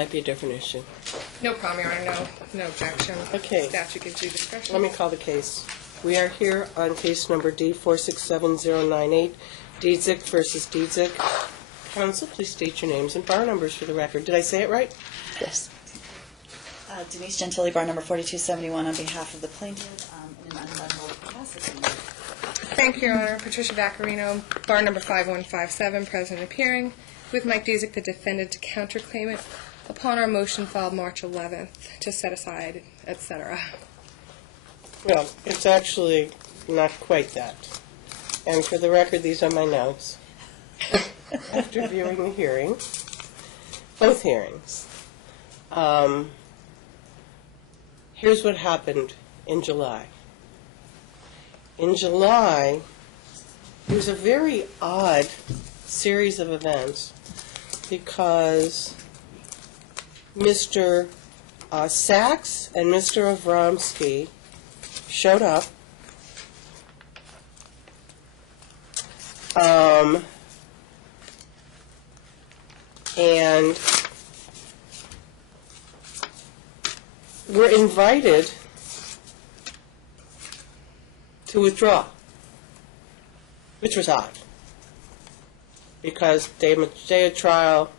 Might be a different issue. No problem, Your Honor. No objection. Okay. Statute gives you discretion. Let me call the case. We are here on case number D467098, Dziedzic versus Dziedzic. Counsel, please state your names and bar numbers for the record. Did I say it right? Yes. Denise Gentili, bar number 4271, on behalf of the plaintiff in an unlawful capacity. Thank you, Your Honor. Patricia Vaccarino, bar number 5157, present appearing, with Mike Dziedzic, the defendant, to counterclaim it upon our motion filed March 11th to set aside, etc. Well, it's actually not quite that. And for the record, these are my notes. After viewing the hearing, both hearings, here's what happened in July. In July, it was a very odd series of events because Mr. Sachs and Mr. Avramsky showed up. And were invited to withdraw, which was odd, because day of trial,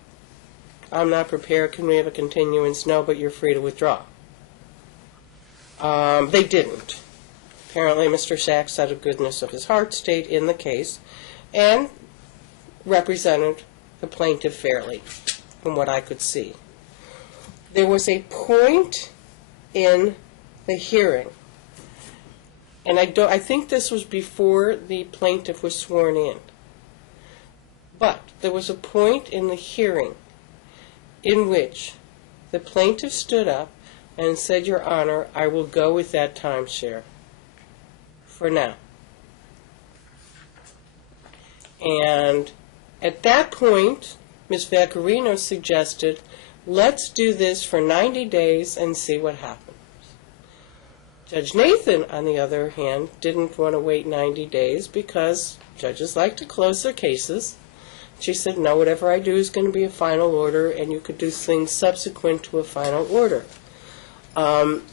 I'm not prepared, can we have a continuance? No, but you're free to withdraw. They didn't. Apparently, Mr. Sachs, out of goodness of his heart, stayed in the case and represented the plaintiff fairly, from what I could see. There was a point in the hearing, and I think this was before the plaintiff was sworn in, but there was a point in the hearing in which the plaintiff stood up and said, Your Honor, I will go with that timeshare for now. And at that point, Ms. Vaccarino suggested, let's do this for 90 days and see what happens. Judge Nathan, on the other hand, didn't want to wait 90 days because judges like to close their cases. She said, no, whatever I do is going to be a final order, and you could do things subsequent to a final order. And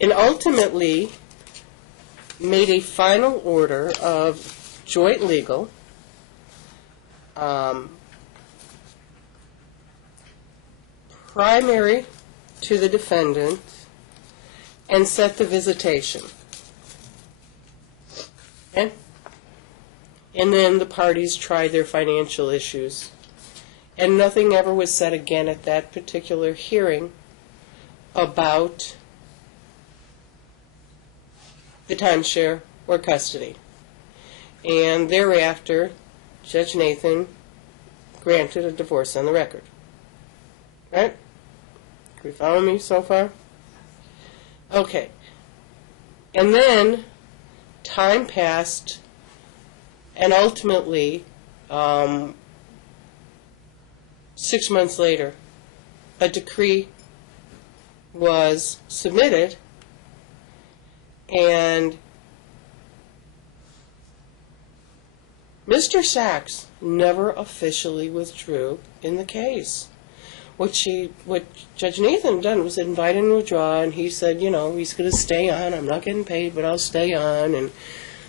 ultimately made a final order of joint legal, primary to the defendant, and set the visitation. Okay? And then the parties tried their financial issues. And nothing ever was said again at that particular hearing about the timeshare or custody. And thereafter, Judge Nathan granted a divorce on the record. Right? Can you follow me so far? Okay. And then time passed, and ultimately, 6 months later, a decree was submitted, and Mr. Sachs never officially withdrew in the case. What Judge Nathan done was invite him to withdraw, and he said, you know, he's going to stay on. I'm not getting paid, but I'll stay on.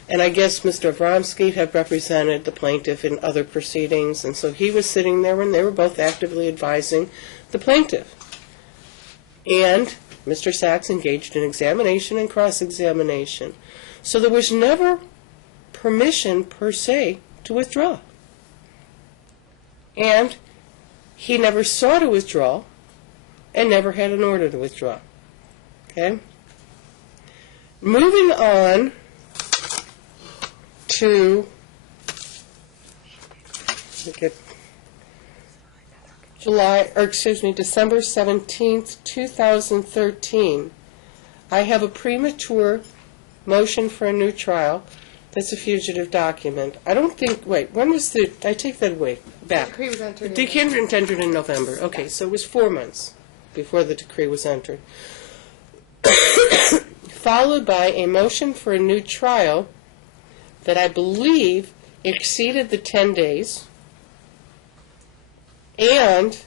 And I guess Mr. Avramsky had represented the plaintiff in other proceedings, and so he was sitting there when they were both actively advising the plaintiff. And Mr. Sachs engaged in examination and cross-examination. So there was never permission, per se, to withdraw. And he never sought to withdraw and never had an order to withdraw. Okay? Moving on to December 17th, 2013, I have a premature motion for a new trial. That's a fugitive document. I don't think, wait, when was the, I take that away, back. The decree was entered. The decree was entered in November. Okay, so it was 4 months before the decree was entered. Followed by a motion for a new trial that I believe exceeded the 10 days, and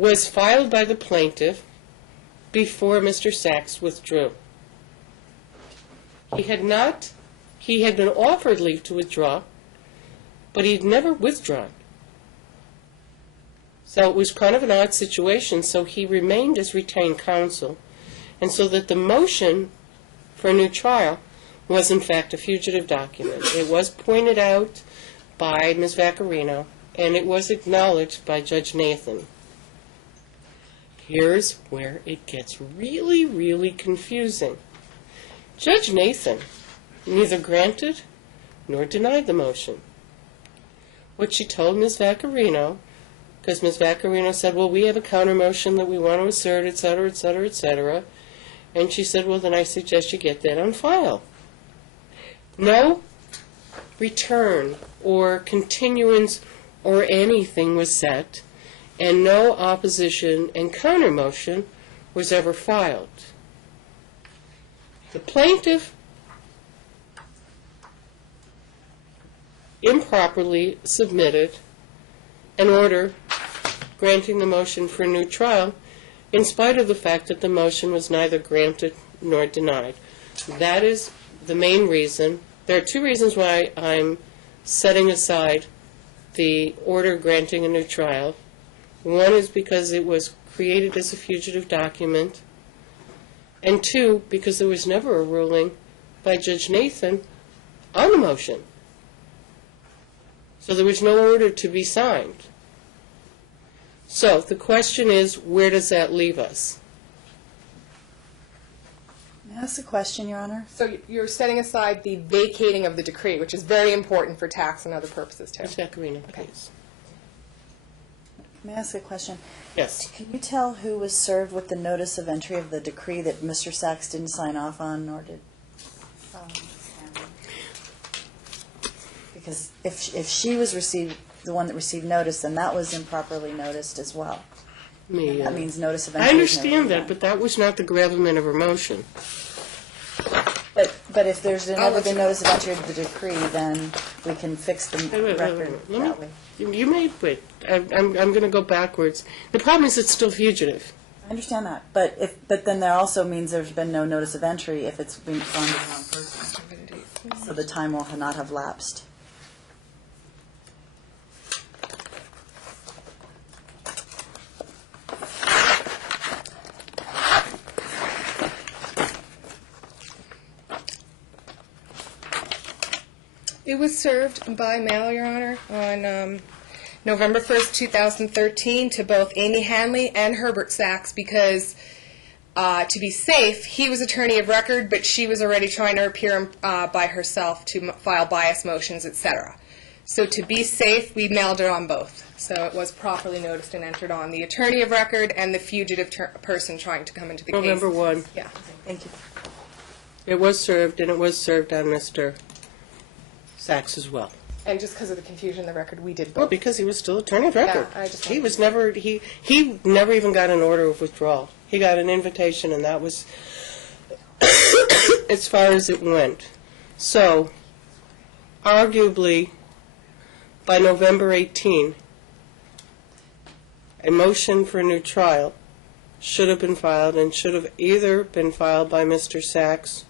was filed by the plaintiff before Mr. Sachs withdrew. He had been offered leave to withdraw, but he'd never withdrawn. So it was kind of an odd situation, so he remained as retained counsel, and so that the motion for a new trial was in fact a fugitive document. It was pointed out by Ms. Vaccarino, and it was acknowledged by Judge Nathan. Here's where it gets really, really confusing. Judge Nathan neither granted nor denied the motion. What she told Ms. Vaccarino, because Ms. Vaccarino said, well, we have a counter motion that we want to assert, et cetera, et cetera, et cetera, and she said, well, then I suggest you get that on file. No return or continuance or anything was set, and no opposition and counter motion was ever filed. The plaintiff improperly submitted an order granting the motion for a new trial, in spite of the fact that the motion was neither granted nor denied. That is the main reason. There are two reasons why I'm setting aside the order granting a new trial. One is because it was created as a fugitive document, and two, because there was never a ruling by Judge Nathan on the motion. So there was no order to be signed. So the question is, where does that leave us? May I ask a question, Your Honor? So you're setting aside the vacating of the decree, which is very important for tax and other purposes, too. Ms. Vaccarino, please. May I ask a question? Yes. Can you tell who was served with the notice of entry of the decree that Mr. Sachs didn't sign off on, nor did Hanley? Because if she was the one that received notice, then that was improperly noticed as well. That means notice of entry. I understand that, but that was not the gravamen of her motion. But if there's never been notice of entry of the decree, then we can fix the record that way. You may wait. I'm going to go backwards. The problem is it's still fugitive. I understand that, but then that also means there's been no notice of entry if it's been gone to the wrong person. So the time will not have lapsed. It was served by mail, Your Honor, on November 1st, 2013, to both Amy Hanley and Herbert Sachs, because to be safe, he was attorney of record, but she was already trying to appear by herself to file bias motions, etc. So to be safe, we mailed it on both. So it was properly noticed and entered on the attorney of record and the fugitive person trying to come into the case. November 1. Yeah. Thank you. It was served, and it was served on Mr. Sachs as well. And just because of the confusion in the record, we did both. Well, because he was still attorney of record. Yeah, I just he was never he never even got an order of withdrawal. He got an invitation, and that was as far as it went. So, arguably, by November 18, a motion for a new trial should have been filed, and should have either been filed by Mr. Sachs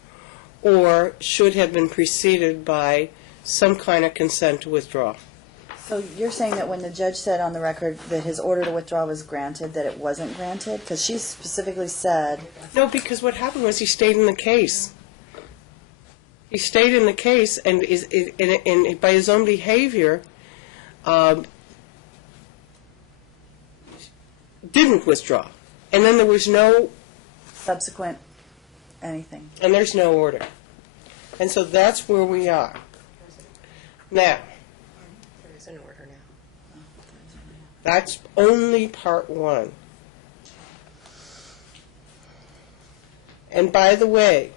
or should have been preceded by some kind of consent to withdraw. So you're saying that when the judge said on the record that his order to withdraw was granted, that it wasn't granted? Because she specifically said... No, because what happened was he stayed in the case. He stayed in the case, and by his own behavior, didn't withdraw. And then there was no... Subsequent anything. And there's no order. And so that's where we are. Now, There is an order now. that's only part one. And by the way,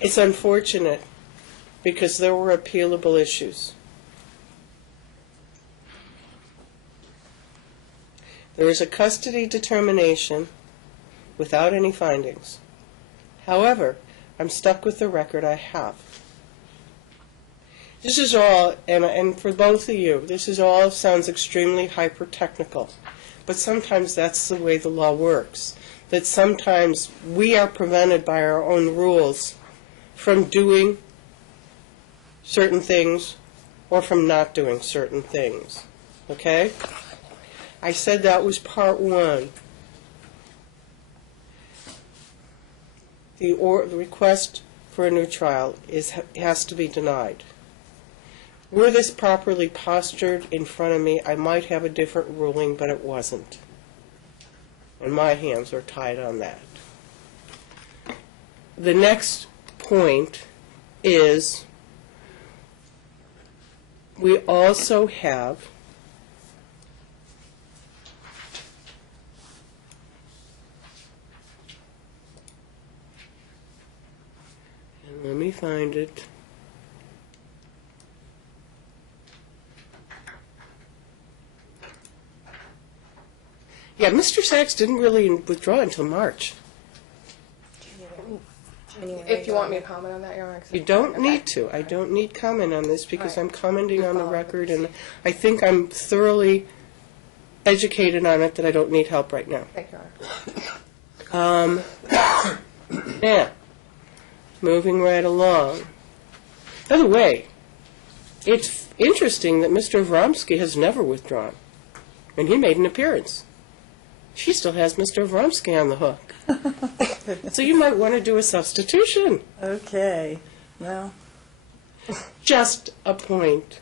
it's unfortunate because there were appealable issues. There was a custody determination without any findings. However, I'm stuck with the record I have. This is all, and for both of you, this is all sounds extremely hyper-technical. But sometimes that's the way the law works. That sometimes we are prevented by our own rules from doing certain things or from not doing certain things. Okay? I said that was part one. The request for a new trial has to be denied. Were this properly postured in front of me, I might have a different ruling, but it wasn't. And my hands are tied on that. The next point is we also have and let me find it. Yeah, Mr. Sachs didn't really withdraw until March. If you want me to comment on that, Your Honor. You don't need to. I don't need comment on this because I'm commenting on the record, and I think I'm thoroughly educated on it that I don't need help right now. Thank you, Your Honor. Now, moving right along. By the way, it's interesting that Mr. Vromsky has never withdrawn, and he made an appearance. She still has Mr. Vromsky on the hook. So you might want to do a substitution. Okay, well, Just a point.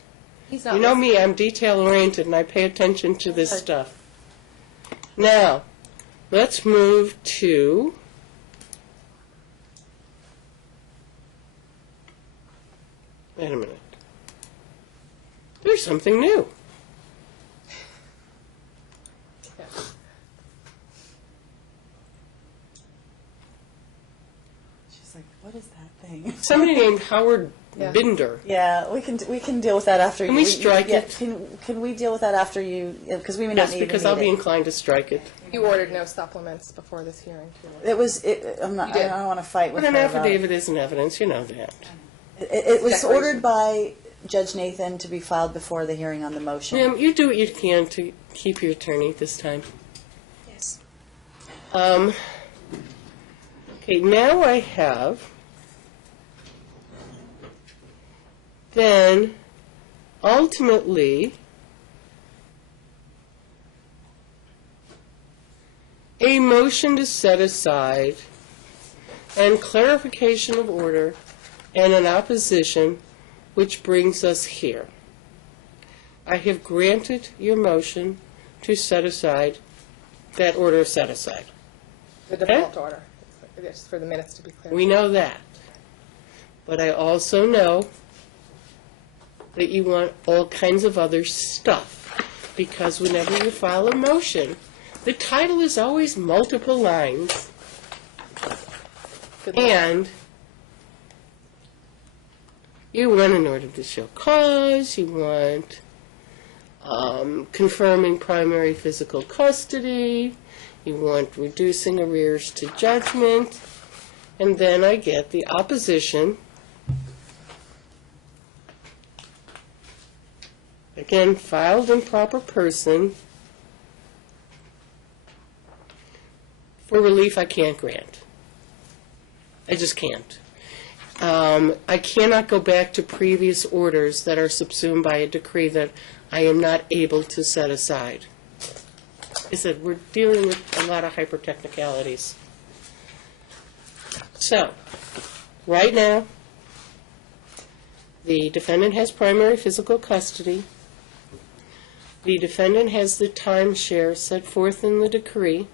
He's not You know me, I'm detail-oriented, and I pay attention to this stuff. Now, let's move to wait a minute. There's something new. she's like, what is that thing? Somebody named Howard Yeah. Binder. Yeah, we can deal with that after. Can we strike it? Can we deal with that after you? Because we may not Yes, need because to I'll meet be it. inclined to strike it. You ordered no supplements before this hearing, too. I'm not. You did. I don't want to fight with But an her about it. affidavit isn't evidence, you know that. It was Declaration. ordered by Judge Nathan to be filed before the hearing on the motion. Ma'am, you do what you can to keep your attorney this time. Yes. Okay, now I have then ultimately a motion to set aside and clarification of order and an opposition, which brings us here. I have granted your motion to set aside that order set aside. The default order. Just for the minutes to be clear. We know that. But I also know that you want all kinds of other stuff, because whenever you file a motion, the title is always multiple lines, Good luck. and you want an order to show cause, you want confirming primary physical custody, you want reducing arrears to judgment, and then I get the opposition. Again, filed in proper person for relief I can't grant. I just can't. I cannot go back to previous orders that are subsumed by a decree that I am not able to set aside. I said, we're dealing with a lot of hyper-technicalities. So, right now, the defendant has primary physical custody. The defendant has the timeshare set forth in the decree.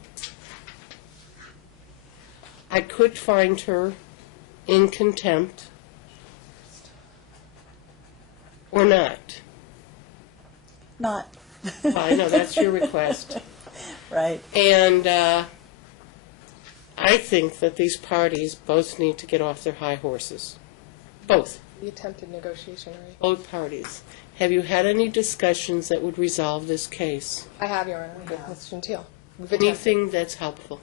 I could find her in contempt or not. Not. I know, that's your request. Right. And I think that these parties both need to get off their high horses. Both. The attempted negotiation, right? Both parties. Have you had any discussions that would resolve this case? I have, Your Honor, with Mr. Gentile. We've attempted. Anything that's helpful?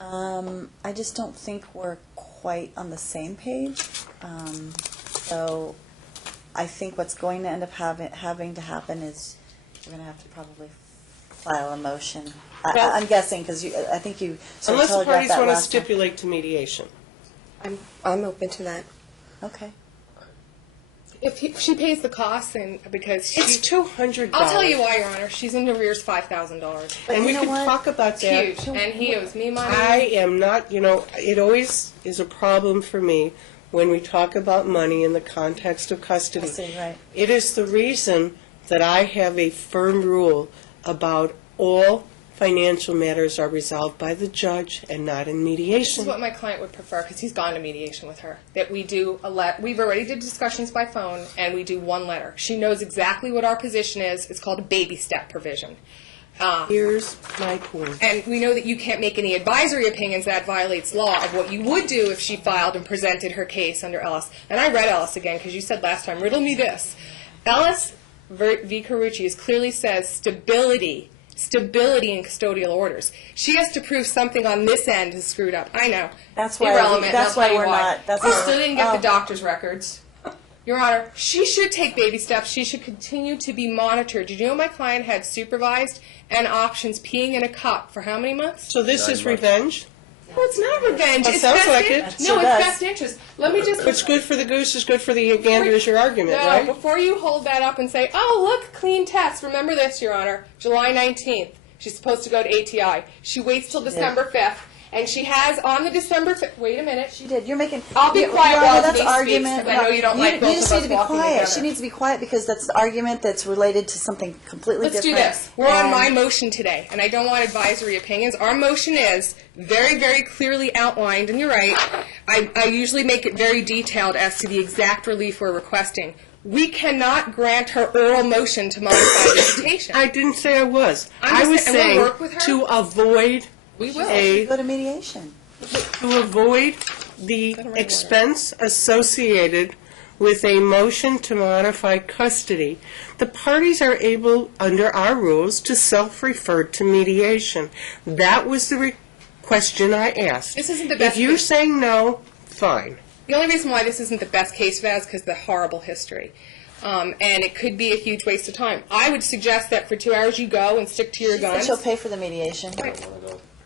I just don't think we're quite on the same page. So I think what's going to end up having to happen is we're going to have to probably file a motion. Well- I'm guessing, because I think you sort of Unless the telegraphed parties that want to last time. stipulate to mediation. I'm open to that. Okay. If she pays the costs, and because It's $200. I'll tell you why, Your Honor. She's in arrears $5,000. And we you know can what? talk about that. Huge, and he owes me money. I am not, it always is a problem for me when we talk about money in the context of custody. Custody, right. It is the reason that I have a firm rule about all financial matters are resolved by the judge and not in This mediation. is what my client would prefer, because he's gone to mediation with her. That we do we've already did discussions by phone, and we do one letter. She knows exactly what our position is. It's called a baby step provision. Here's my point. And we know that you can't make any advisory opinions. That violates law of what you would do if she filed and presented her case under Ellis. And I read Ellis again, because you said last time, riddle me this. Ellis v. Carucci clearly says stability in custodial orders. She has to prove something on this end is screwed up. I know. That's why Irrelevant. that's and I'll why tell you we're why. not. That's We why still we're- didn't get oh. the doctor's records. Your Honor, she should take baby steps. She should continue to be monitored. Did you know my client had supervised and options peeing in a cup for how many months? So this is revenge? Well, it's not revenge. That It's sounds best like in- it. That No, sure it's does. best interest. Let me just. What's good for the goose is good for the gander is your argument, No, right? before you hold that up and say, oh, look, clean test. Remember this, Your Honor. July 19th. She's supposed to go to ATI. She waits till December 5th. And she has on the December 5th. Wait a minute. She did. You're making. I'll be Your quiet Honor, while that's Denise speaks, argument. 'cause I know you don't like both You just of need us to be walking quiet. together. She needs to be quiet because that's the argument that's related to something completely Let's do different. this. We're on And- my motion today, and I don't want advisory opinions. Our motion is very, very clearly outlined, and you're right. I usually make it very detailed as to the exact relief we're requesting. We cannot grant her oral motion to modify visitation. I didn't say I was. I'm I just was saying- and we'll saying work with her? to avoid We will. Go to mediation. to avoid the expense associated with a motion to modify custody, the parties are able, under our rules, to self-refer to mediation. That was the question I asked. This isn't the best If you're case. saying no, fine. The only reason why this isn't the best case, Vaz, because of the horrible history. And it could be a huge waste of time. I would suggest that for 2 hours you go and stick to your But guns. she'll pay for the mediation.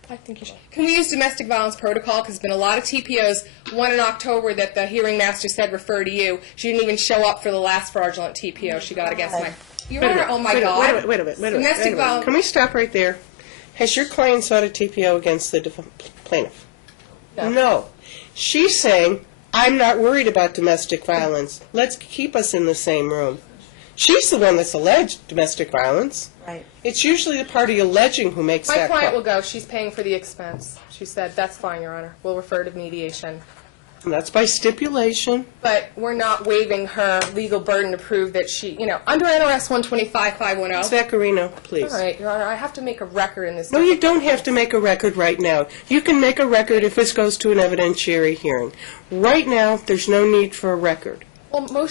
I think you should. Can we use domestic violence protocol? Because there's been a lot of TPOs. One in October that the hearing master said refer to you. She didn't even show up for the last fraudulent TPO she got against my. Your Wait a Honor, minute, oh my wait a minute, God. Wait a minute, wait a minute, wait a minute. Domestic wait a minute. violence. Can we stop right there? Has your client sought a TPO against the plaintiff? No. She's saying, I'm not worried about domestic violence. Let's keep us in the same room. She's the one that's alleged domestic violence. Right. It's usually the party alleging who makes My that client will call. go. She's paying for the expense. She said, that's fine, Your Honor. We'll refer to mediation. And that's by stipulation. But we're not waiving her legal burden to prove that she, under NRS 125-510. Zaccarino, please. All right, Your Honor, I have to make a record in this. No, you don't have to make a record right now. You can make a record if this goes to an evidentiary hearing. Right now, there's no need for a record. Well,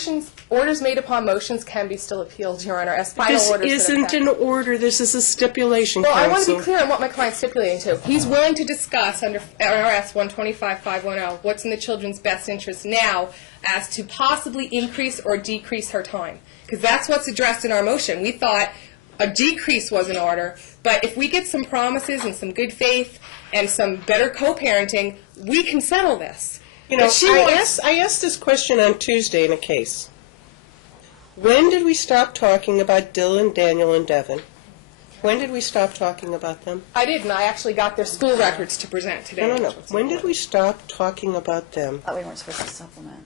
orders made upon motions can be still appealed, Your Honor, as final This orders. that isn't affect- an order, this is a stipulation, Well, I want to counsel. be clear on what my client's stipulating to. He's willing to discuss under NRS 125-510 what's in the children's best interest now as to possibly increase or decrease her time. Because that's what's addressed in our motion. We thought a decrease was in order, but if we get some promises and some good faith and some better co-parenting, we can settle this. But she wants- I asked this question on Tuesday in a case. When did we stop talking about Dylan, Daniel, and Devin? When did we stop talking about them? I didn't. I actually got their school records to present today. No. When did we stop talking about them? Thought we weren't supposed to supplement.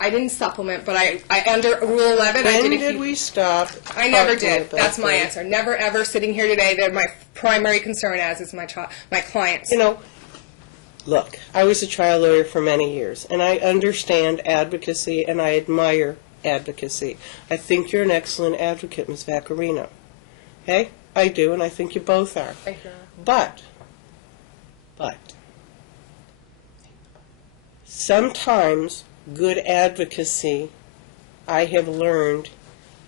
I didn't supplement, but I under Rule 11, I When did a did few. we stop I never talking did. about That's my them? answer. Never, ever sitting here today, that my primary concern as is my clients. Look, I was a trial lawyer for many years, and I understand advocacy, and I admire advocacy. I think you're an excellent advocate, Ms. Vaccarino. Okay? I do, and I think you both are. Thank you, Your Honor. But, sometimes good advocacy, I have learned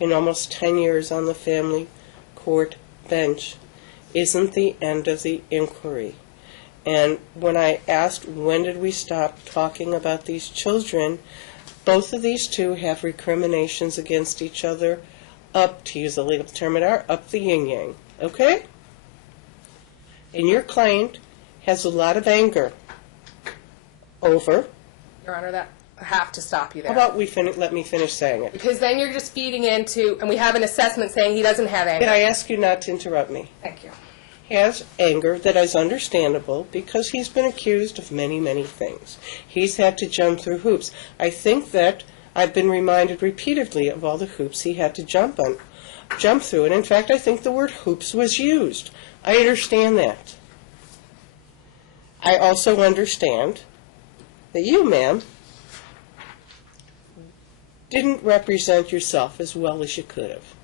in almost 10 years on the family court bench, isn't the end of the inquiry. And when I asked when did we stop talking about these children, both of these two have recriminations against each other up, to use a legal term, up the yin-yang, okay? And your client has a lot of anger over. Your Honor, that I have to stop you there. How about let me finish saying it? Because then you're just feeding into, and we have an assessment saying he doesn't have anger. Can I ask you not to interrupt me? Thank you. Has anger that is understandable because he's been accused of many, many things. He's had to jump through hoops. I think that I've been reminded repeatedly of all the hoops he had to jump through, and in fact, I think the word hoops was used. I understand that. I also understand that you, ma'am, didn't represent yourself as well as you could have.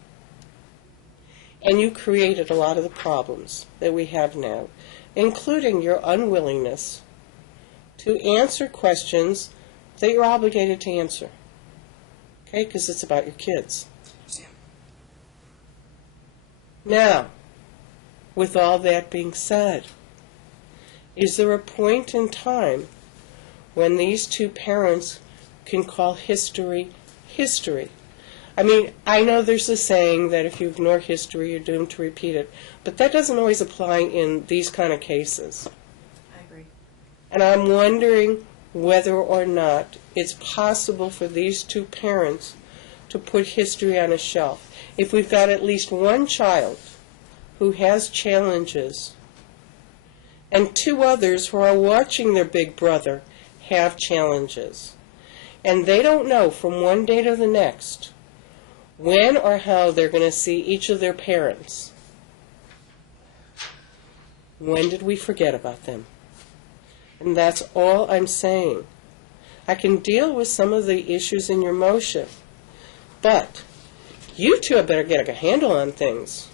And you created a lot of the problems that we have now, including your unwillingness to answer questions that you're obligated to answer. Okay, because it's about your kids. Now, with all that being said, is there a point in time when these two parents can call history history? I mean, I know there's a saying that if you ignore history, you're doomed to repeat it, but that doesn't always apply in these kind of cases. I agree. And I'm wondering whether or not it's possible for these two parents to put history on a shelf. If we've got at least one child who has challenges and two others who are watching their big brother have challenges, and they don't know from one day to the next when or how they're going to see each of their parents, when did we forget about them? And that's all I'm saying. I can deal with some of the issues in your motion, but you two had better get a handle on things.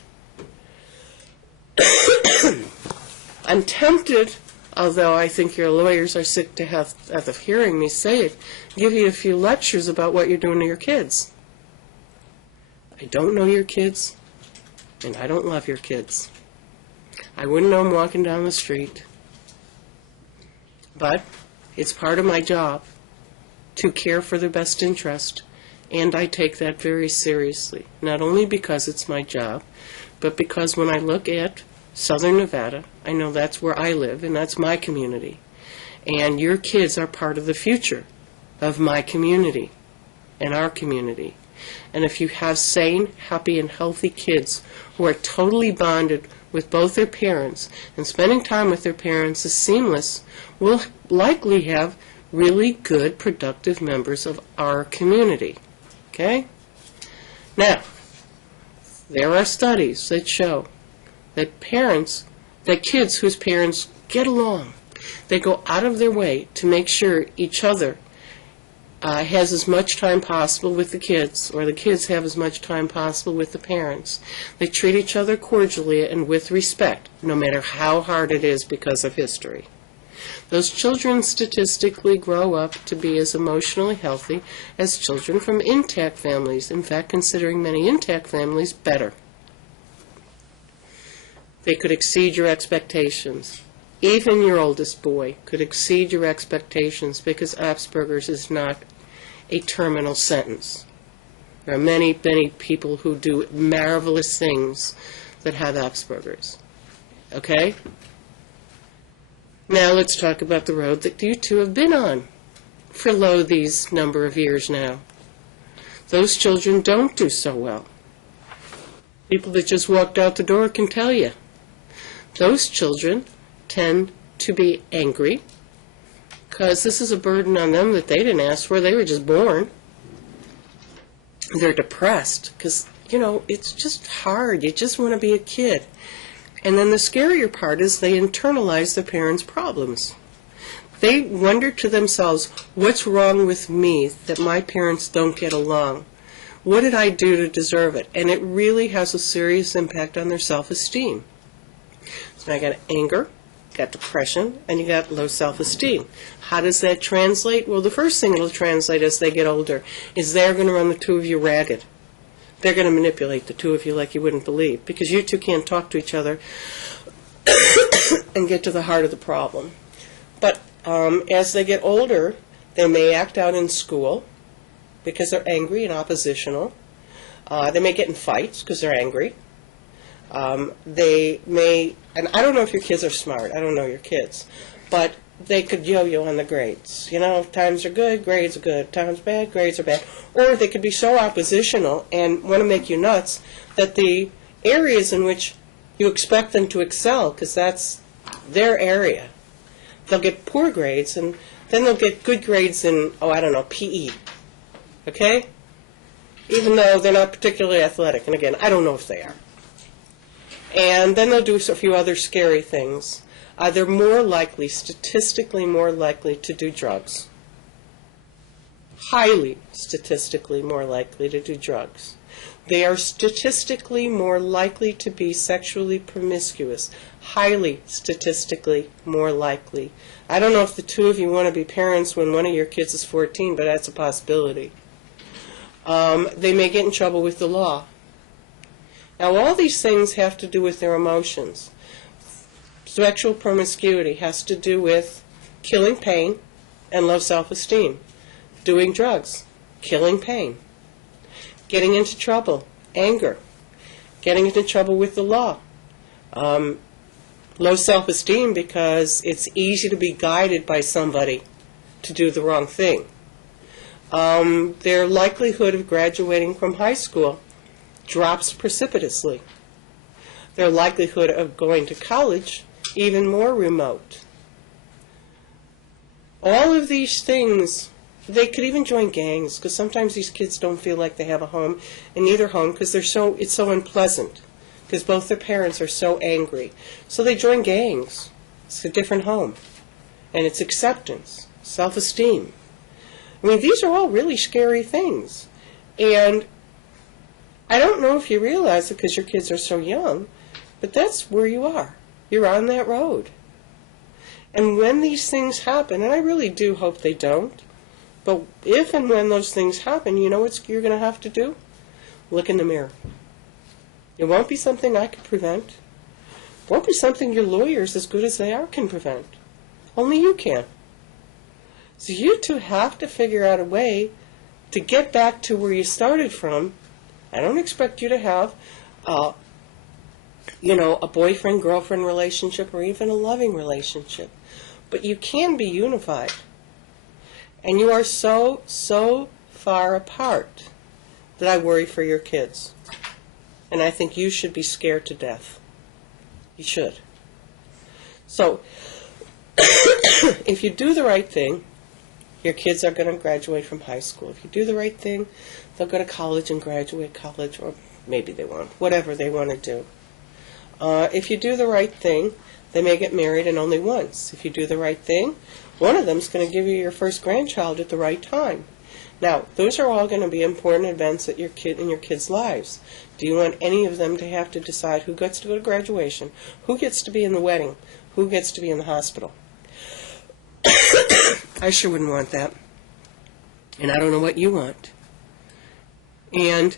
I'm tempted, although I think your lawyers are sick to death of hearing me say it, give you a few lectures about what you're doing to your kids. I don't know your kids, and I don't love your kids. I wouldn't know them walking down the street. But it's part of my job to care for their best interest, and I take that very seriously, not only because it's my job, but because when I look at Southern Nevada, I know that's where I live, and that's my community. And your kids are part of the future of my community and our community. And if you have sane, happy, and healthy kids who are totally bonded with both their parents, and spending time with their parents is seamless, we'll likely have really good, productive members of our community. Okay? Now, there are studies that show that kids whose parents get along, they go out of their way to make sure each other has as much time possible with the kids, or the kids have as much time possible with the parents. They treat each other cordially and with respect, no matter how hard it is because of history. Those children statistically grow up to be as emotionally healthy as children from intact families, in fact, considering many intact families better. They could exceed your expectations. Even your oldest boy could exceed your expectations because Asperger's is not a terminal sentence. There are many, many people who do marvelous things that have Asperger's. Okay? Now let's talk about the road that you two have been on for these number of years now. Those children don't do so well. People that just walked out the door can tell you. Those children tend to be angry because this is a burden on them that they didn't ask for. They were just born. They're depressed because, it's just hard. You just want to be a kid. And then the scarier part is they internalize their parents' problems. They wonder to themselves, what's wrong with me that my parents don't get along? What did I do to deserve it? And it really has a serious impact on their self-esteem. So I got anger, got depression, and you got low self-esteem. How does that translate? Well, the first thing it'll translate as they get older is they're going to run the two of you ragged. They're going to manipulate the two of you like you wouldn't believe, because you two can't talk to each other and get to the heart of the problem. But as they get older, they may act out in school. because they're angry and oppositional. They may get in fights because they're angry. They may, and I don't know if your kids are smart. I don't know your kids. But they could yo-yo on the grades. You know, times are good, grades are good. Times bad, grades are bad. Or they could be so oppositional and want to make you nuts that the areas in which you expect them to excel, because that's their area, they'll get poor grades, and then they'll get good grades in, PE. Okay? Even though they're not particularly athletic. And again, I don't know if they are. And then they'll do a few other scary things. They're more likely, statistically more likely to do drugs. Highly statistically more likely to do drugs. They are statistically more likely to be sexually promiscuous. Highly statistically more likely. I don't know if the two of you want to be parents when one of your kids is 14, but that's a possibility. They may get in trouble with the law. Now, all these things have to do with their emotions. Sexual promiscuity has to do with killing pain and low self-esteem. Doing drugs, killing pain. Getting into trouble, anger. Getting into trouble with the law. Low self-esteem because it's easy to be guided by somebody to do the wrong thing. Their likelihood of graduating from high school drops precipitously. Their likelihood of going to college even more remote. All of these things, they could even join gangs, because sometimes these kids don't feel like they have a home in either home because it's so unpleasant, because both their parents are so angry. So they join gangs. It's a different home. And it's acceptance, self-esteem. I mean, these are all really scary things. And I don't know if you realize it because your kids are so young, but that's where you are. You're on that road. And when these things happen, and I really do hope they don't, but if and when those things happen, you know what you're going to have to do? Look in the mirror. It won't be something I can prevent. It won't be something your lawyers, as good as they are, can prevent. Only you can. So you two have to figure out a way to get back to where you started from. I don't expect you to have a boyfriend-girlfriend relationship or even a loving relationship. But you can be unified. And you are so, so far apart that I worry for your kids. And I think you should be scared to death. You should. So, if you do the right thing, your kids are going to graduate from high school. If you do the right thing, they'll go to college and graduate college, or maybe they won't, whatever they want to do. If you do the right thing, they may get married, and only once. If you do the right thing, one of them is going to give you your first grandchild at the right time. Now, those are all going to be important events in your kids' lives. Do you want any of them to have to decide who gets to go to graduation, who gets to be in the wedding, who gets to be in the hospital? I sure wouldn't want that. And I don't know what you want. And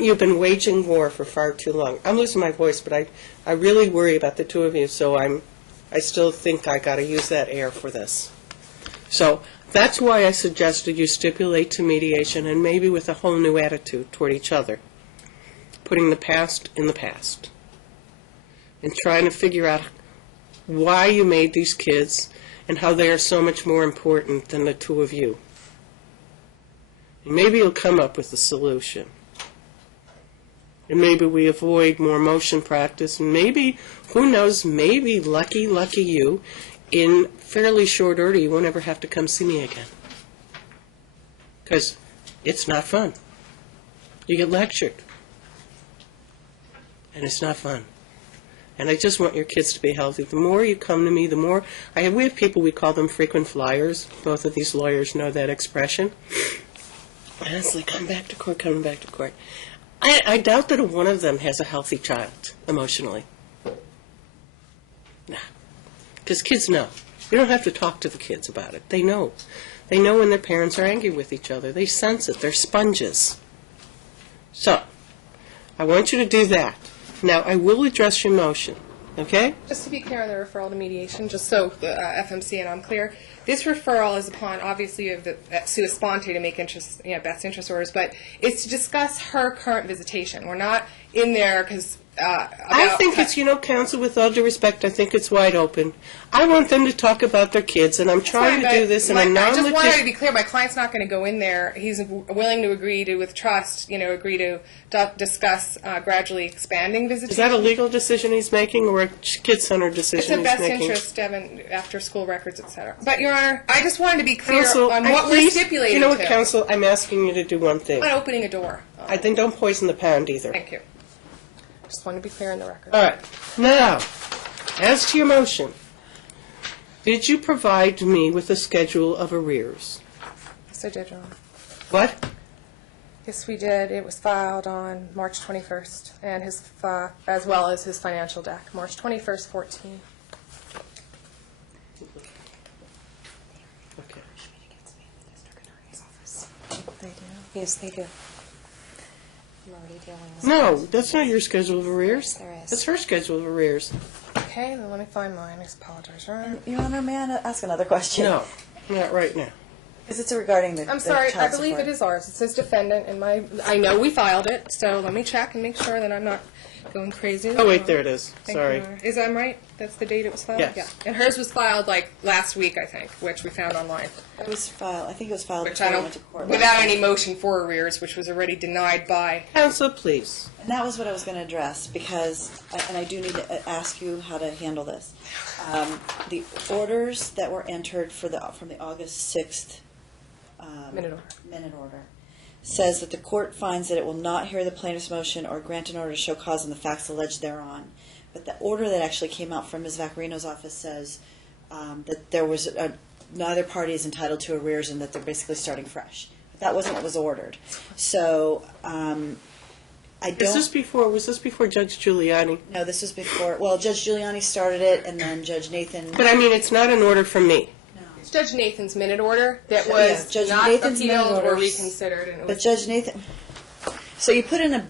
you've been waging war for far too long. I'm losing my voice, but I really worry about the two of you, so I still think I got to use that air for this. So that's why I suggested you stipulate to mediation, and maybe with a whole new attitude toward each other, putting the past in the past, and trying to figure out why you made these kids and how they are so much more important than the two of you. And maybe you'll come up with a solution. And maybe we avoid more motion practice, and maybe, who knows, maybe, lucky you, in fairly short order, you won't ever have to come see me again. Because it's not fun. You get lectured. And it's not fun. And I just want your kids to be healthy. The more you come to me, the more... we have people, we call them frequent flyers. Both of these lawyers know that expression. Honestly, come back to court, coming back to court. I doubt that one of them has a healthy child, emotionally. Nah. Because kids know. You don't have to talk to the kids about it. They know. They know when their parents are angry with each other. They sense it. They're sponges. So, I want you to do that. Now, I will address your motion. Okay? Just to be clear on the referral to mediation, just so the FMC and I'm clear, this referral is upon, obviously, you have the sua sponte to make interest, best interest orders, but it's to discuss her current visitation. We're not in there because I think it's, counsel, with all due respect, I think it's wide open. I want them to talk about their kids, and I'm trying to do this in a I just wanted to non-litigious... be clear, my client's not going to go in there. He's willing to agree to, with trust, agree to discuss gradually expanding visitation. Is that a legal decision he's making, or a kid-centered It's decision in he's best making? interest, after-school records, et cetera. But, Your Honor, I just wanted to be clear Counsel, on what we're please, stipulating you know what, to. counsel, I'm asking you to do one thing. I'm not opening a door. I think don't poison the pound either. Thank you. Just want to be clear on the record. All right. Now, as to your motion, did you provide me with a schedule of arrears? Yes, I did, Your Honor. What? Yes, we did. It was filed on March 21st, and as well as his financial deck, March 21st, 14. Okay. They do. Yes, they do. I'm already dealing with No, that's not your schedule of arrears. There is. That's her schedule of arrears. Okay, then let me find mine. I apologize, Your Honor. Your Honor, may I ask another question? No, not right now. Because it's regarding the I'm sorry, I child believe support. it is ours. It says defendant, and I know we filed it, so let me check and make sure that I'm not going crazy. Oh, wait, there it is. Thank you, Sorry. Your Honor. Is that right? That's the date it was filed? Yes. Yeah. And hers was filed like last week, I think, which we found online. It was filed, I think it was filed Which before I we don't, went to court. without any motion for arrears, which was already denied by. Counsel, please. And that was what I was going to address, because, and I do need to ask you how to handle this. The orders that were entered from the August 6th Minute order. minute order says that the court finds that it will not hear the plaintiff's motion or grant an order to show cause on the facts alleged thereon. But the order that actually came out from Ms. Vaccarino's office says that there was neither party is entitled to arrears and that they're basically starting fresh. But that wasn't what was ordered. So I don't... Was this before Judge Giuliani? No, this was before... Well, Judge Giuliani started it, and then Judge Nathan... But I mean, it's not an order from me. It's Judge Nathan's minute order that Yeah, was Judge not Nathan's minute appealed or orders. reconsidered. And it But was, Judge Nathan... So you put in a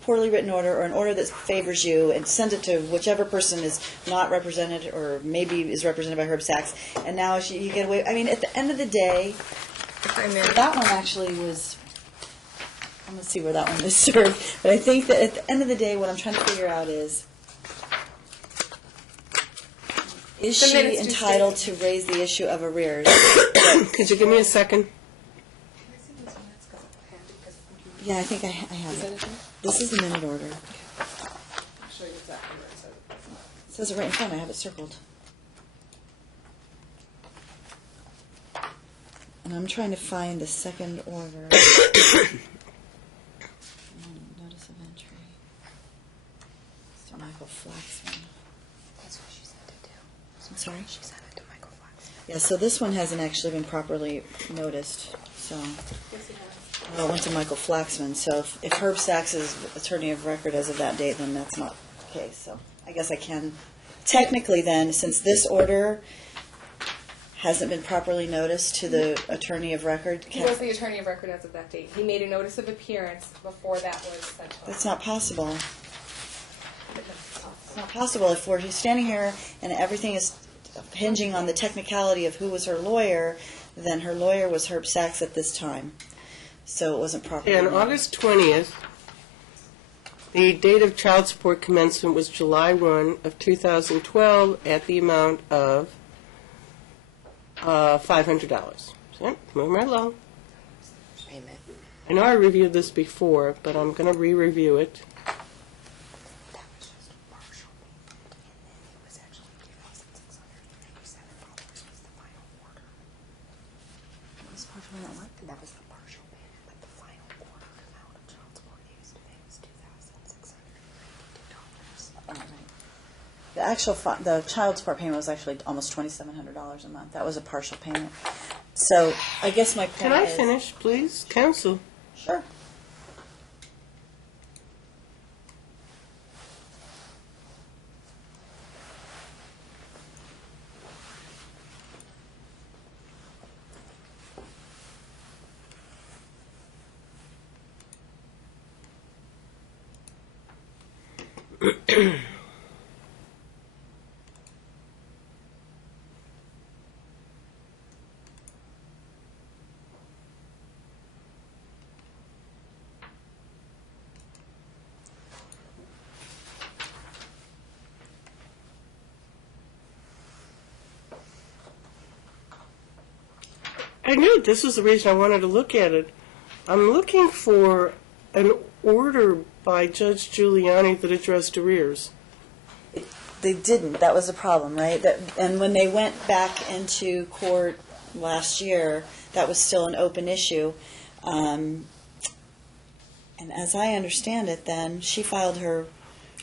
poorly written order or an order that favors you and send it to whichever person is not represented or maybe is represented by Herb Sachs, and now you get away... I mean, at the end of the day, that one actually was... I'm going to see where that one is served. But I think that at the end of the day, what I'm trying to figure out is The she minutes do entitled to raise the issue of arrears? Could you give me a second? Yeah, I think I have it. This is the minute order. I'll show you exactly where it says it. It says it right in front. I have it circled. And I'm trying to find the second order. Notice of entry. Mr. Michael Flaxman. That's what she sent it to. I'm sorry? She sent it to Michael Fox. Yeah, so this one hasn't actually been properly noticed. So, well, it went to Michael Flaxman. So if Herb Sachs is attorney of record as of that date, then that's not the case. So I guess I can technically then, since this order hasn't been properly noticed to the attorney of record. He was the attorney of record as of that date. He made a notice of appearance before that was sent to us. That's not possible. It's not possible. If we're standing here and everything is hinging on the technicality of who was her lawyer, then her lawyer was Herb Sachs at this time. So it wasn't properly On noticed. August 20th, the date of child support commencement was July 1 of 2012 at the amount of $500. So, moving right along. Payment. I know I reviewed this before, but I'm going to re-review it. That was just a partial payment. It was actually $2,687 was the final order. And that was the partial payment, but the final order amount of child support he used to pay was $2,692. All right. The actual the child support payment was actually almost $2,700 a month. That was a partial payment. So I guess my point Can I is... finish, please? Counsel. Sure. I knew this was the reason I wanted to look at it. I'm looking for an order by Judge Giuliani that addressed arrears. They didn't. That was the problem, right? And when they went back into court last year, that was still an open issue. And as I understand it, then she filed her,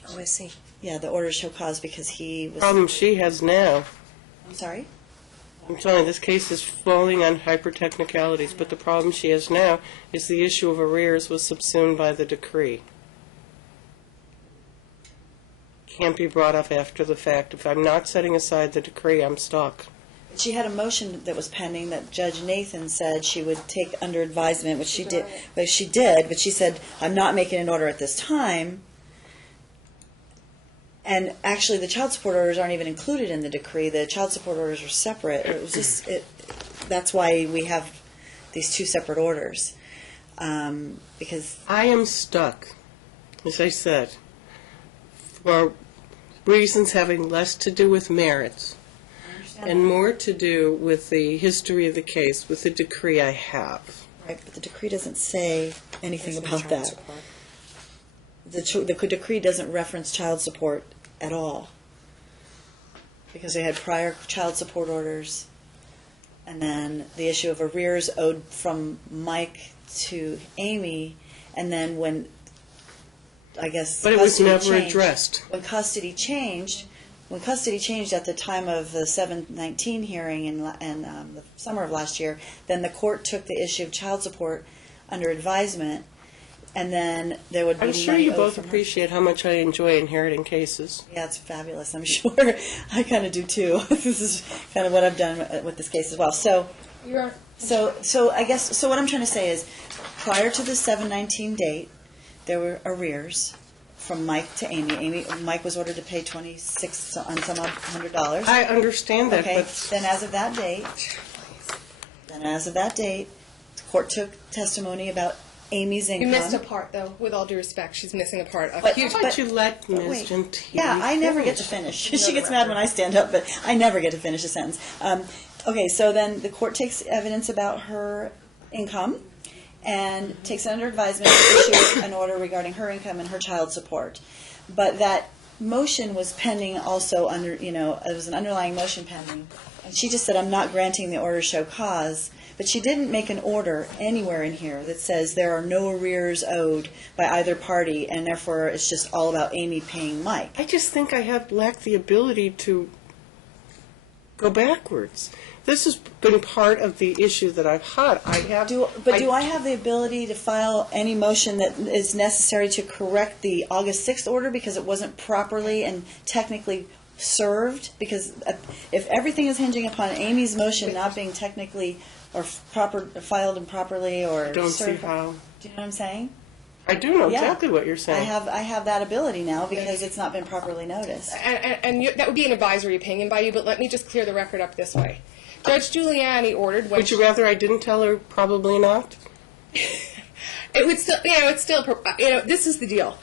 Oh, I see. the order to show cause because he was. Problem she has now. I'm sorry? I'm telling you, this case is falling on hyper-technicalities, but the problem she has now is the issue of arrears was subsumed by the decree. Can't be brought up after the fact. If I'm not setting aside the decree, I'm stuck. She had a motion that was pending that Judge Nathan said she would take under advisement, which she did. But she said, I'm not making an order at this time. And actually, the child support orders aren't even included in the decree. The child support orders are separate. It was just that's why we have these two separate orders. Because I am stuck, as I said, for reasons having less to do with merits and more to do with the history of the case, with the decree I have. right, but the decree doesn't say anything about that. The decree doesn't reference child support at all, because they had prior child support orders, and then the issue of arrears owed from Mike to Amy, and then when, I guess, But it was custody never changed- addressed. When custody changed at the time of the 719 hearing in the summer of last year, then the court took the issue of child support under advisement, and then there would be I'm sure money you owed both from her. appreciate how much I enjoy inheriting cases. Yeah, it's fabulous, I'm sure. I kind of do too. This is kind of what I've done with this case as well. So I guess, so what I'm trying to say is, prior to the 719 date, there were arrears from Mike to Amy. Mike was ordered to pay $26 and some odd $100. I understand that, Okay, but then as of that date, the court took testimony about Amy's income. You missed a part, though, with all due respect. She's missing a part. A But- huge how about you let Ms. wait. Gentile Yeah, I never get to finish. She gets mad when I stand up, but I never get to finish a sentence. Okay, so then the court takes evidence about her income and takes it under advisement to issue an order regarding her income and her child support. But that motion was pending also under, it was an underlying motion pending. And she just said, I'm not granting the order to show cause. But she didn't make an order anywhere in here that says there are no arrears owed by either party, and therefore it's just all about Amy paying Mike. I just think I have lacked the ability to go backwards. This has been part of the issue that I've had. Do I have the ability to file any motion that is necessary to correct the August 6th order because it wasn't properly and technically served? Because if everything is hinging upon Amy's motion not being technically or filed improperly or don't see served, how. do you know what I'm saying? I do know Yeah. exactly what you're saying. I have that ability now because it's not been properly noticed. that would be an advisory opinion by you, but let me just clear the record up this way. Judge Giuliani ordered when Would you rather I didn't tell her probably not? it would still, this is the deal.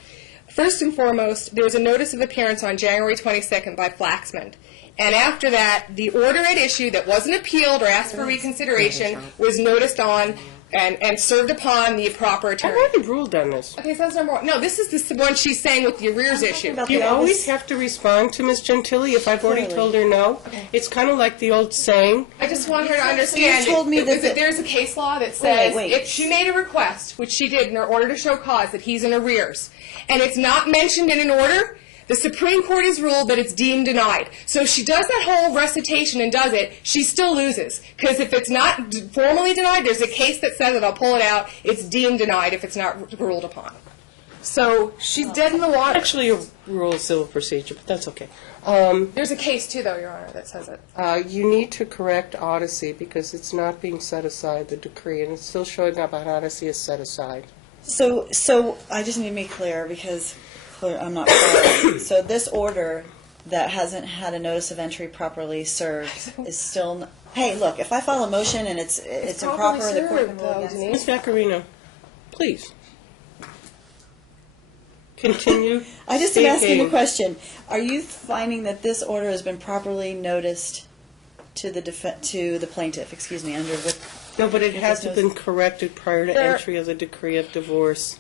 First and foremost, there was a notice of appearance on January 22nd by Flaxman. And after that, the order at issue that wasn't appealed or asked for reconsideration was noticed on and served upon the proper I attorney. already ruled on this. Okay, so that's number one. No, this is the one she's saying with the arrears issue. about You the always August- have to respond to Ms. Gentile if I've already Clearly. told her no. It's kind of like the old saying. I just want her to understand told me that there's a case law that says wait. if she made a request, which she did in her order to show cause, that he's in arrears, and it's not mentioned in an order, the Supreme Court has ruled that it's deemed denied. So if she does that whole recitation and does it, she still loses. Because if it's not formally denied, there's a case that says it, I'll pull it out, it's deemed denied if it's not ruled upon. So she's dead in the water. Actually, a rule of civil procedure, but that's okay. There's a case, too, though, Your Honor, that says it. You need to correct Odyssey because it's not being set aside, the decree, and it's still showing up on Odyssey as set aside. So I just need to make clear because I'm not clear. So this order that hasn't had a notice of entry properly served is still. Hey, look! If I file a motion and it's improper, properly the court can served, rule though, against it. Denise. Ms. Vaccarino, please. Continue. I just am asking the speaking. question: are you finding that this order has been properly noticed to the plaintiff? Excuse me, under with No, but it has to have Because been corrected prior to There- entry of the decree of divorce.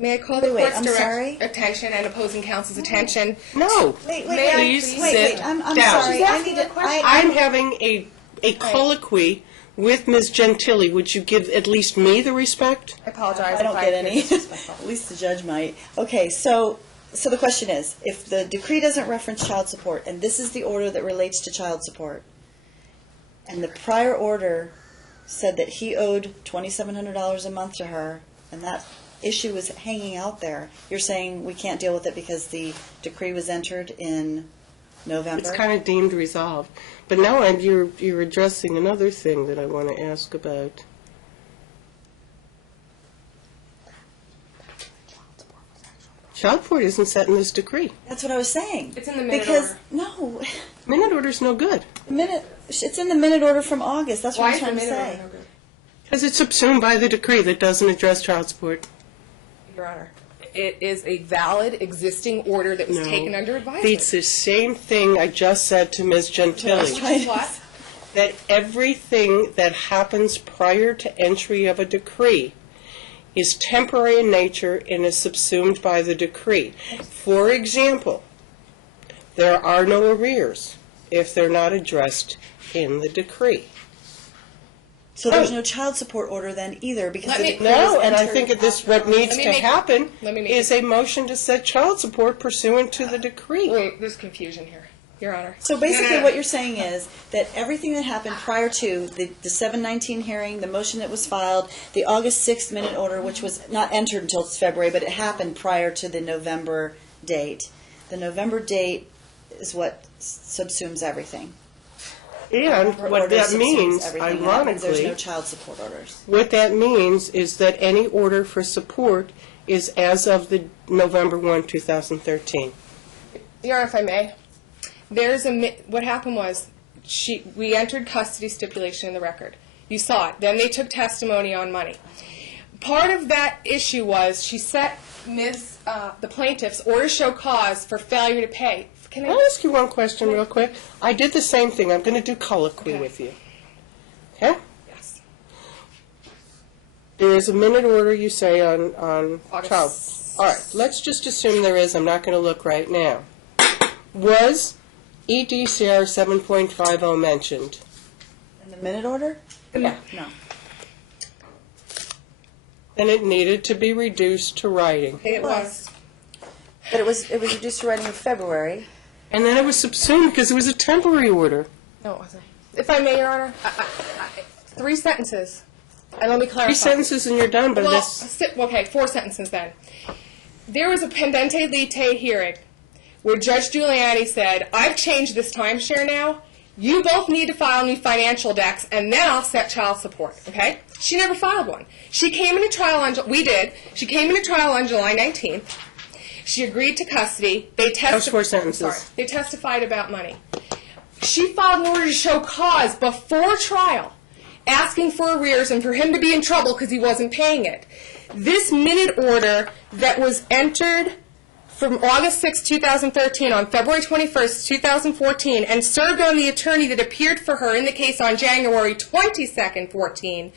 May I call the Wait, court's I'm direct sorry? attention and opposing counsel's attention? No. Wait, May I Please please sit I'm down. sorry. She's I asking need a to. question. I'm having a colloquy with Ms. Gentili. Would you give at least me the respect? I apologize. I don't if get any. disrespectful. At least the judge might. Okay, so the question is, if the decree doesn't reference child support, and this is the order that relates to child support, and the prior order said that he owed $2,700 a month to her, and that issue was hanging out there, you're saying we can't deal with it because the decree was entered in November? It's kind of deemed resolved. But now you're addressing another thing that I want to ask about. Child support isn't set in this decree. That's what I was saying. It's in the minute Because, order. no, Minute order's no good, it's in the minute order from August, that's what Why I'm is the trying to minute say. order no good? because it's subsumed by the decree that doesn't address child support. Your Honor, it is a valid existing order that was No. taken under It's advisement. the same thing I just said to Ms. Gentili, Right. What? that everything that happens prior to entry of a decree is temporary in nature and is subsumed by the decree. For example, there are no arrears if they're not addressed in the decree. So there's no child support order then either, because Let the me- decree was No, and I entered think this, after what August. needs Let me to make- happen let me make is a motion to set child support pursuant to the decree. Wait, there's confusion here, Your Honor. So basically No. what you're saying is that everything that happened prior to the 7/19 hearing, the motion that was filed, the August 6th minute order, which was not entered until February, but it happened prior to the November date. The November date is what subsumes everything. And what Order that subsumes means, everything, and that means there's ironically, no child support orders. what that means is that any order for support is as of the November 1, 2013. Your Honor, if I may, what happened was, we entered custody stipulation in the record. You saw it. Then they took testimony on money. Part of that issue was she set the plaintiff's order to show cause for failure to pay. Can I'll ask you one question real quick. I did the same thing. I'm going to do colloquy Okay. with you. Okay? Yes. There is a minute order, you say, on August. child. All right, let's just assume there is. I'm not going to look right now. Was EDCR 7.50 mentioned? In the minute order? Yeah. No. And it needed to be reduced to writing. It was. But it was reduced to writing in February. And then it was subsumed because it was a temporary order. No, it wasn't. If I may, Your Honor, 3 sentences. And let me clarify. 3 sentences and you're done, but Well, this... okay, 4 sentences then. There was a pendente lite hearing where Judge Giuliani said, I've changed this timeshare now. You both need to file new financial decks, and then I'll set child support, okay? She never filed one. She came into trial on, we did. She came into trial on July 19th. She agreed to custody. They Those 4 sentences. Sorry. They testified about money. She filed an order to show cause before trial, asking for arrears and for him to be in trouble because he wasn't paying it. This minute order that was entered from August 6, 2013 on February 21st, 2014, and served on the attorney that appeared for her in the case on January 22nd, 14,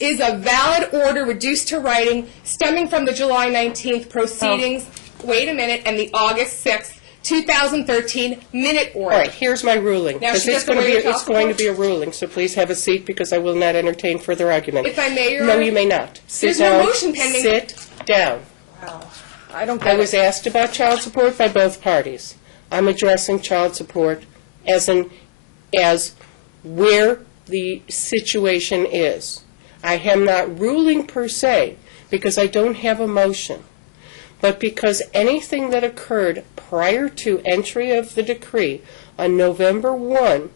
is a valid order reduced to writing stemming from the July 19th proceedings, wait a minute, and the August 6th, 2013 minute order. All right, here's my ruling. Now, Because she it's gets going to be, away with it's going to child be a ruling, so please have a seat because I will not entertain further argument. If I may, Your No, Honor? you may not. Sit There's no down. motion pending. Sit down. I don't I get was it. asked about child support by both parties. I'm addressing child support as where the situation is. I am not ruling per se because I don't have a motion, but because anything that occurred prior to entry of the decree on November 1,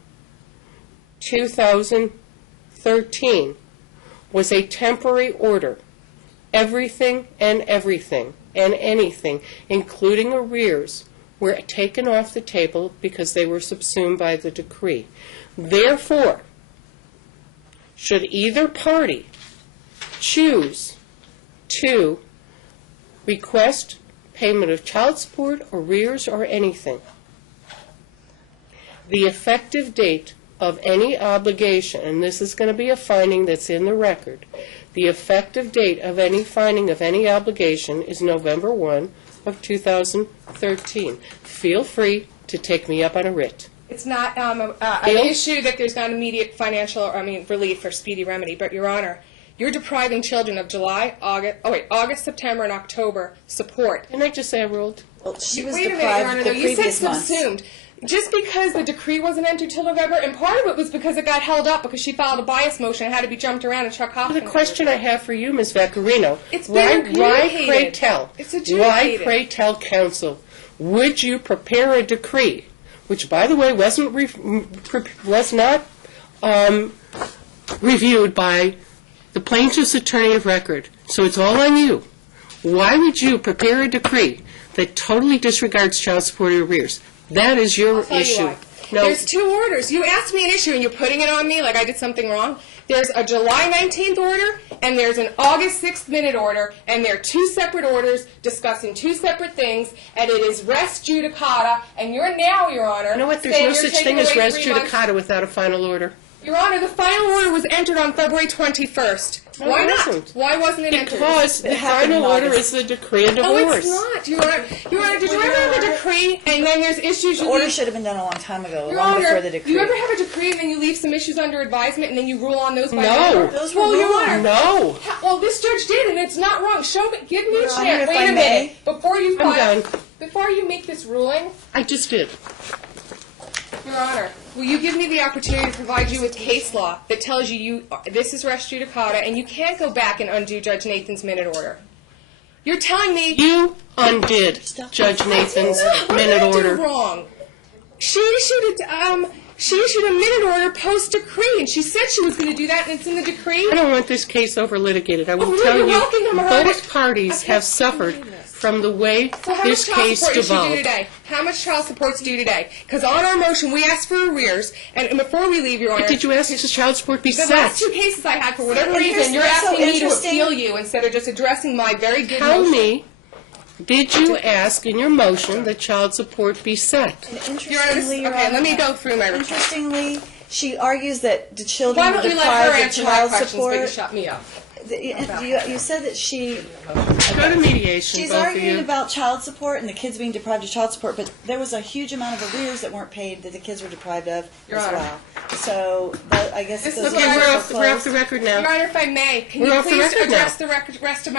2013 was a temporary order. Everything and anything, including arrears, were taken off the table because they were subsumed by the decree. Therefore, should either party choose to request payment of child support, arrears, or anything, the effective date of any obligation, and this is going to be a finding that's in the record, the effective date of any finding of any obligation is November 1 of 2013. Feel free to take me up on a writ. It's not an Bill? issue that there's not immediate financial, relief or speedy remedy, but, Your Honor, you're depriving children of August, September, and October support. Didn't I just say I ruled? Well, she was Wait a minute, Your Honor, deprived though. the You said previous months. subsumed. Just because the decree wasn't entered till November, and part of it was because it got held up because she filed a bias motion and had to be jumped around and Chuck Hoffman. The question I have for you, Ms. Vaccarino, It's why, been why, adjudicated. pray tell, It's why, adjudicated. pray tell, counsel, would you prepare a decree, which, by the way, was not reviewed by the plaintiff's attorney of record, so it's all on you. Why would you prepare a decree that totally disregards child support arrears? That is your I'll tell you issue. why. No, There's two orders. You asked me an issue and you're putting it on me like I did something wrong. There's a July 19th order and there's an August 6th minute order, and they're two separate orders discussing two separate things, and it is res judicata, and you're now, Your Honor, you know what? There's saying no you're such taking thing as away res 3 months. judicata without a final order. Your Honor, the final order was entered on February 21st. No, Why it not? wasn't. Why wasn't it entered? Because the happened in final order August. is the decree of Oh, divorce. it's not, Your Honor. Your Honor, did you ever have a decree and then there's issues The you order leave? should have been done a long time ago, Your long Honor, before the decree. you ever have a decree and then you leave some issues under advisement and then you rule on those by No. order? Those were Well, Your wrong. Honor. No. Well, this judge did, and it's not wrong. Show me, give me a Your Honor, chance. if Wait I a may. minute. Before you I'm file, done. before you make this ruling, I just did. Your Honor, will you give me the opportunity to provide you with case law that tells you this is res judicata and you can't go back and undo Judge Nathan's minute order? You're telling me You undid Judge Nathan's minute What did I order. do wrong? She issued a minute order post decree, and she said she was going to do that, and it's in the decree. I don't want this case over litigated. I will Oh, tell you're you, welcome, I'm hurt. both parties have suffered from the way So how this much child case support is she due devolved. today? How much child support's due today? Because on our motion, we asked for arrears, and before we leave, Your Honor, Did you ask that the child support be the set? last two cases I had, for whatever And reason, you're here's what's so asking me to interesting. appeal you instead of just addressing my very good Tell motion. me, did you ask in your motion that child support be set? Your Honor, Interestingly, Your okay, Honor, let me go through my report. Interestingly, she argues that the children Why were don't you let her deprived of answer my child questions, but you support. shut me up? You said that she Go to mediation, she's both of arguing you. about child support and the kids being deprived of child support, but there was a huge amount of arrears that weren't paid that the kids were deprived of Your as Honor. well. So I guess This those is issues what Okay, are we're off the closed. record now. Your Honor, if I may, can We're you off the please record now. address the rest of my